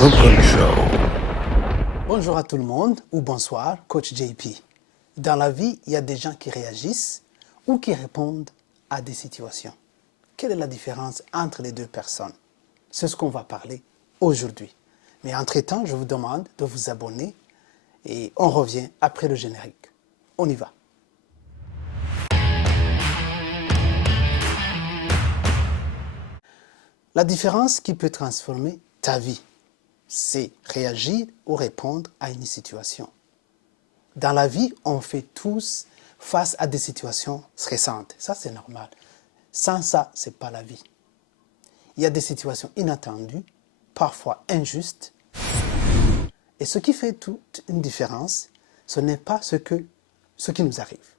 Brooklyn Show. Bonjour à tout le monde ou bonsoir, coach JP. Dans la vie, il y a des gens qui réagissent ou qui répondent à des situations. Quelle est la différence entre les deux personnes? C'est ce qu'on va parler aujourd'hui. Mais entre-temps, je vous demande de vous abonner et on revient après le générique. On y va. La différence qui peut transformer ta vie, c'est réagir ou répondre à une situation. Dans la vie, on fait tous face à des situations stressantes. Ça, c'est normal. Sans ça, ce n'est pas la vie. Il y a des situations inattendues, parfois injustes. Et ce qui fait toute une différence, ce n'est pas ce qui nous arrive,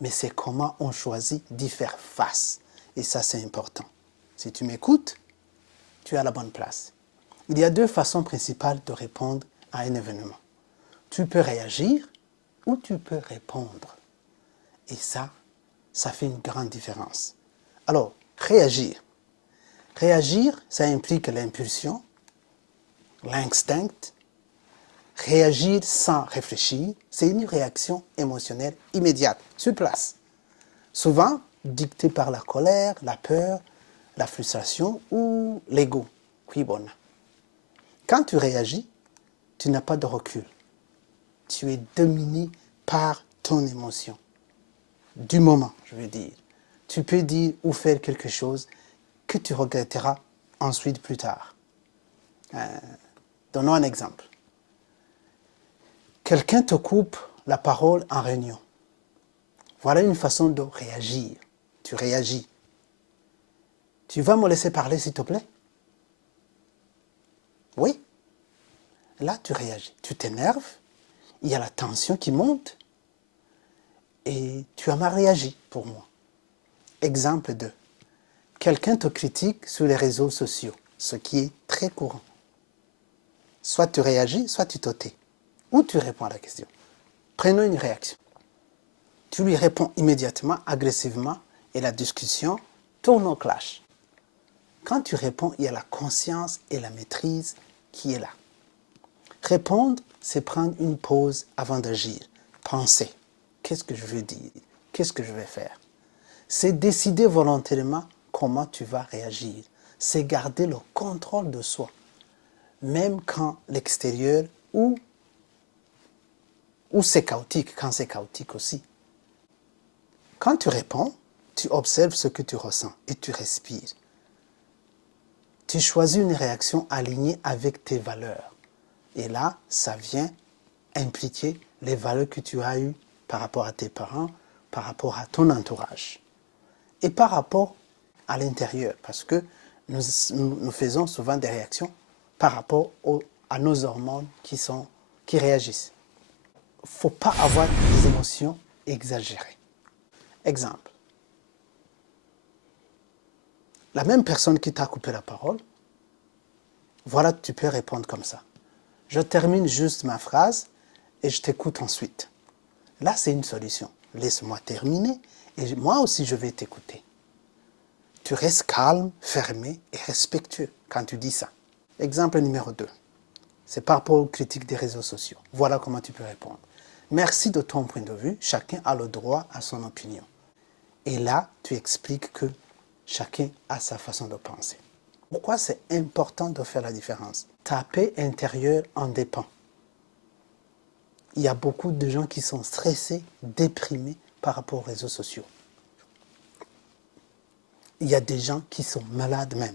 mais c'est comment on choisit d'y faire face. Et ça, c'est important. Si tu m'écoutes, tu es à la bonne place. Il y a deux façons principales de répondre à un événement. Tu peux réagir ou tu peux répondre. Et ça fait une grande différence. Alors, réagir. Réagir, ça implique l'impulsion, l'instinct. Réagir sans réfléchir, c'est une réaction émotionnelle immédiate, sur place. Souvent dictée par la colère, la peur, la frustration ou l'ego. Qui bon. Quand tu réagis, tu n'as pas de recul. Tu es dominé par ton émotion. Du moment, je veux dire. Tu peux dire ou faire quelque chose que tu regretteras ensuite plus tard. Donnons un exemple. Quelqu'un te coupe la parole en réunion. Voilà une façon de réagir. Tu réagis. Tu vas me laisser parler, s'il te plaît? Oui. Là, tu réagis. Tu t'énerves. Il y a la tension qui monte. Et tu as mal réagi pour moi. Exemple 2. Quelqu'un te critique sur les réseaux sociaux, ce qui est très courant. Soit tu réagis, soit tu te tais. Ou tu réponds à la question. Prenons une réaction. Tu lui réponds immédiatement, agressivement, et la discussion tourne au clash. Quand tu réponds, il y a la conscience et la maîtrise qui est là. Répondre, c'est prendre une pause avant d'agir. Penser. Qu'est-ce que je veux dire? Qu'est-ce que je vais faire? C'est décider volontairement comment tu vas réagir. C'est garder le contrôle de soi. Même quand l'extérieur ou c'est chaotique, quand c'est chaotique aussi. Quand tu réponds, tu observes ce que tu ressens et tu respires. Tu choisis une réaction alignée avec tes valeurs. Et là, ça vient impliquer les valeurs que tu as eues par rapport à tes parents, par rapport à ton entourage. Et par rapport à l'intérieur, parce que nous faisons souvent des réactions par rapport à nos hormones qui réagissent. Il ne faut pas avoir des émotions exagérées. Exemple. La même personne qui t'a coupé la parole, voilà, tu peux répondre comme ça. Je termine juste ma phrase et je t'écoute ensuite. Là, c'est une solution. Laisse-moi terminer et moi aussi, je vais t'écouter. Tu restes calme, fermé et respectueux quand tu dis ça. Exemple numéro 2. C'est par rapport aux critiques des réseaux sociaux. Voilà comment tu peux répondre. Merci de ton point de vue. Chacun a le droit à son opinion. Et là, tu expliques que chacun a sa façon de penser. Pourquoi c'est important de faire la différence? Ta paix intérieure en dépend. Il y a beaucoup de gens qui sont stressés, déprimés par rapport aux réseaux sociaux. Il y a des gens qui sont malades même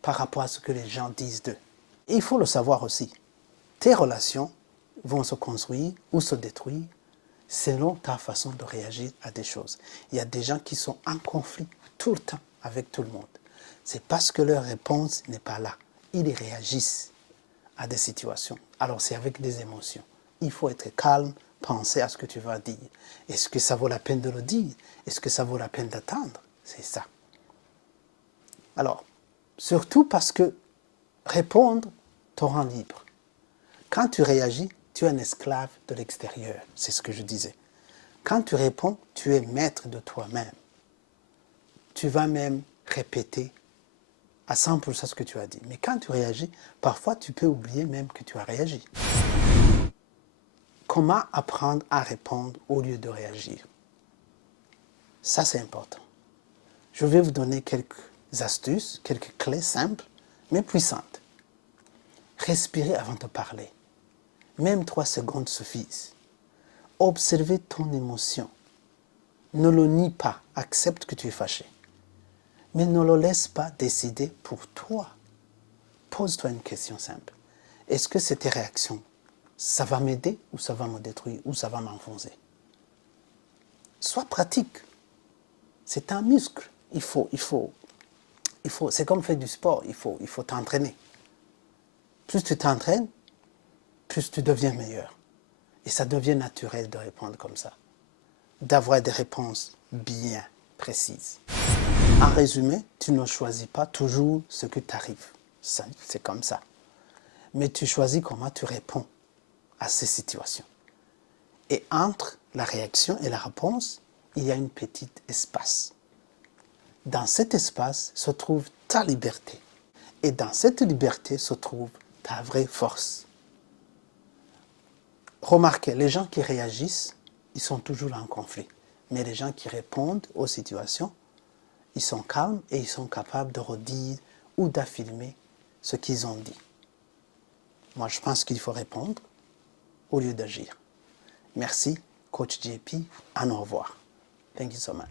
par rapport à ce que les gens disent d'eux. Et il faut le savoir aussi. Tes relations vont se construire ou se détruire selon ta façon de réagir à des choses. Il y a des gens qui sont en conflit tout le temps avec tout le monde. C'est parce que leur réponse n'est pas là. Ils réagissent à des situations. Alors c'est avec des émotions. Il faut être calme, penser à ce que tu vas dire. Est-ce que ça vaut la peine de le dire? Est-ce que ça vaut la peine d'attendre? C'est ça. Alors, surtout parce que répondre te rend libre. Quand tu réagis, tu es un esclave de l'extérieur. C'est ce que je disais. Quand tu réponds, tu es maître de toi-même. Tu vas même répéter à 100% ce que tu as dit. Mais quand tu réagis, parfois tu peux oublier même que tu as réagi. Comment apprendre à répondre au lieu de réagir? Ça, c'est important. Je vais vous donner quelques astuces, quelques clés simples, mais puissantes. Respirez avant de parler. Même 3 secondes suffisent. Observez ton émotion. Ne le nie pas, accepte que tu es fâché. Mais ne le laisse pas décider pour toi. Pose-toi une question simple. Est-ce que cette réaction, ça va m'aider ou ça va me détruire ou ça va m'enfoncer? Sois pratique. C'est un muscle. C'est comme faire du sport, il faut t'entraîner. Plus tu t'entraînes, plus tu deviens meilleur. Et ça devient naturel de répondre comme ça. D'avoir des réponses bien précises. En résumé, tu ne choisis pas toujours ce que t'arrive. C'est comme ça. Mais tu choisis comment tu réponds à ces situations. Et entre la réaction et la réponse, il y a un petit espace. Dans cet espace se trouve ta liberté. Et dans cette liberté se trouve ta vraie force. Remarquez, les gens qui réagissent, ils sont toujours en conflit. Mais les gens qui répondent aux situations, ils sont calmes et ils sont capables de redire ou d'affirmer ce qu'ils ont dit. Moi, je pense qu'il faut répondre au lieu d'agir. Merci, Coach JP. Au revoir. Thank you so much.